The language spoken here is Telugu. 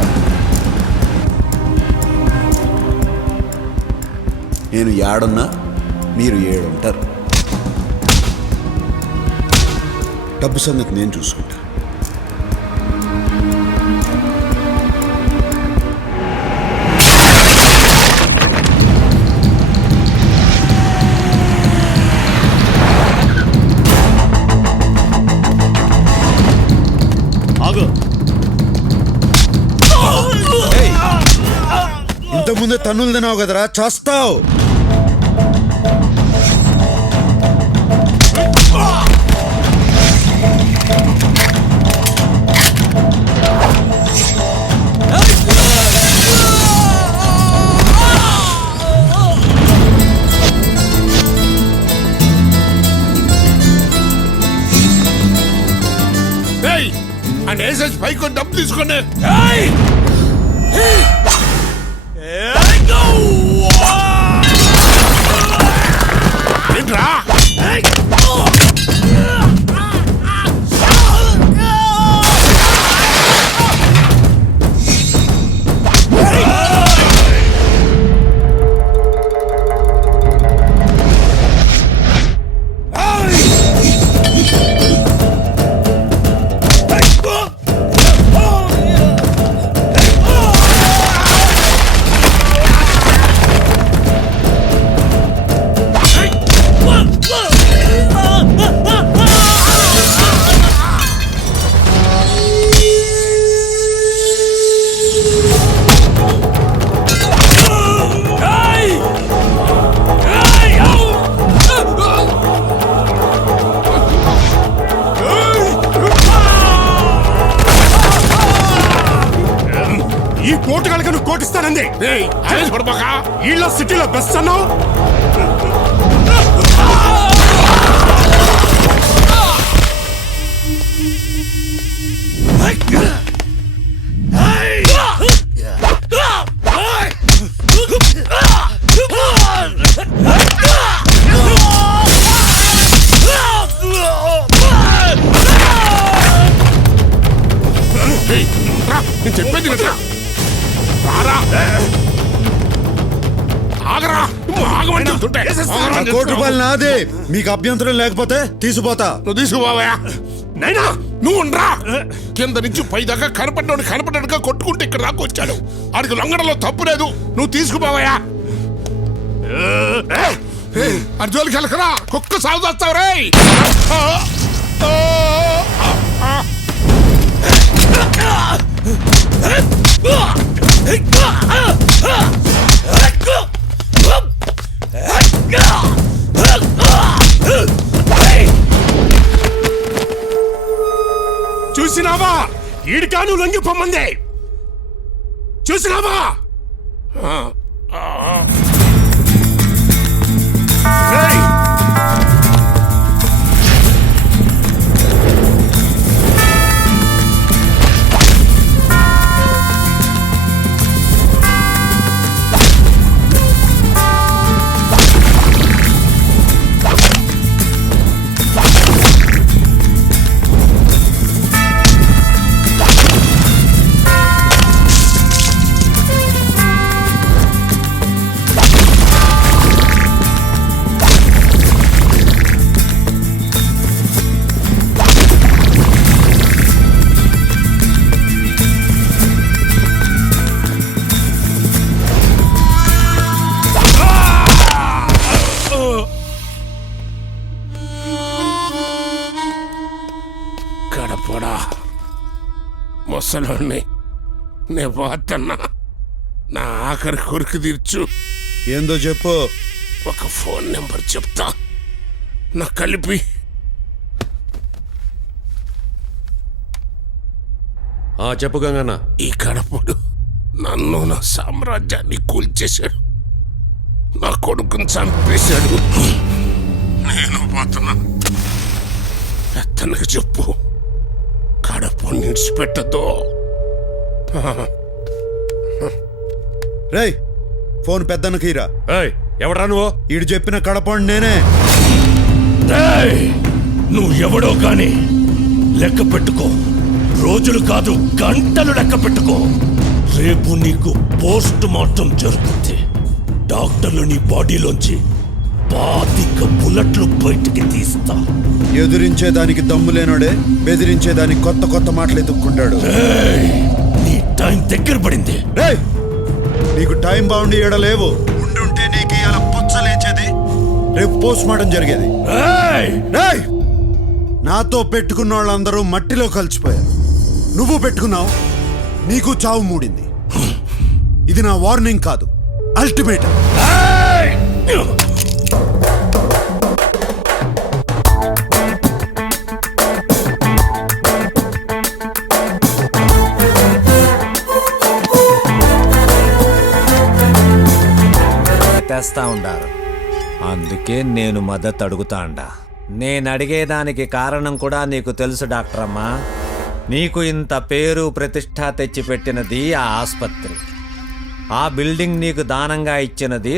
వస్తాను. నేను ఏడున్నా మీరు ఏడుంటారు. డబ్బు సంగతి నేను చూసుకుంటా. ఇంతకుముందే తన్నులు తినావు కదరా, చేస్తావు. పైకి డబ్బు తీసుకోండి. ఏంట్రా కోటిస్తానండి. ఈళ్ళ సిటీలో బెస్ట్ అన్నావు. నేను చెప్పేది కదా, ₹1,00,00,000 నాదే. మీకు అభ్యంతరం లేకపోతే తీసుకుపోతా. నువ్వు తీసుకుపోవా నైనా, నువ్వు ఉండరా. కింద నుంచి పై దాకా కనపడ్డాడుగా కొట్టుకుంటే ఇక్కడ దాకా వచ్చాడు. ఆడికి లొంగడంలో తప్పు లేదు. నువ్వు తీసుకుపోవా. అది జోలికి వెళ్ళకరా, కుక్క సాగు చేస్తావు రే. చూసినావా, ఈడికా నువ్వు లొంగిపోమ్మంది. చూసినావా? గడపడా ముసలోని నే పోతన్నా. నా ఆఖరి కొరికి తీర్చు. ఏందో చెప్పు. ఒక ఫోన్ నెంబర్ చెప్తా, నాకు కలిపి. చెప్పు గంగన్న. ఈ గడపడు నన్ను, నా సామ్రాజ్యాన్ని కూల్చేశాడు. నా కొడుకుని చంపేశాడు. నేను పోతున్నా. తనకు చెప్పు, కడప నిడిచిపెట్టద్దు. రేయ్, ఫోన్ పెద్దన్నకీరా. ఎవడ్రా నువ్వు? ఈడు చెప్పిన కడపండి నేనే. నువ్వు ఎవడో కానీ లెక్క పెట్టుకో. రోజులు కాదు, గంటలు లెక్క పెట్టుకో. రేపు నీకు పోస్ట్ మార్టం జరుగుతుంది. డాక్టర్లు నీ బాడీలోంచి 25 బుల్లెట్లు బయటికి తీస్తా. ఎదురించేదానికి దమ్ము లేనోడే బెదిరించేదానికి కొత్త కొత్త మాటలు ఎత్తుక్కుంటాడు. నీ టైం దగ్గర పడింది. రేయ్, నీకు టైం బాగుండి ఏడలేవు. ఉండుంటే నీకు ఇలా పుచ్చలేచేది, రేపు పోస్ట్ మార్టం జరిగేది. రేయ్, నాతో పెట్టుకున్న వాళ్ళందరూ మట్టిలో కలిసిపోయారు. నువ్వు పెట్టుకున్నావు, నీకు చావు మూడింది. ఇది నా వార్నింగ్ కాదు, అల్టిమేటం. తెస్తా ఉండారు, అందుకే నేను మద్దతు అడుగుతా అండా. నేను అడిగేదానికి కారణం కూడా నీకు తెలుసు డాక్టర్ అమ్మా. నీకు ఇంత పేరు ప్రతిష్ట తెచ్చిపెట్టినది ఆ ఆసుపత్రి. ఆ బిల్డింగ్ నీకు దానంగా ఇచ్చినది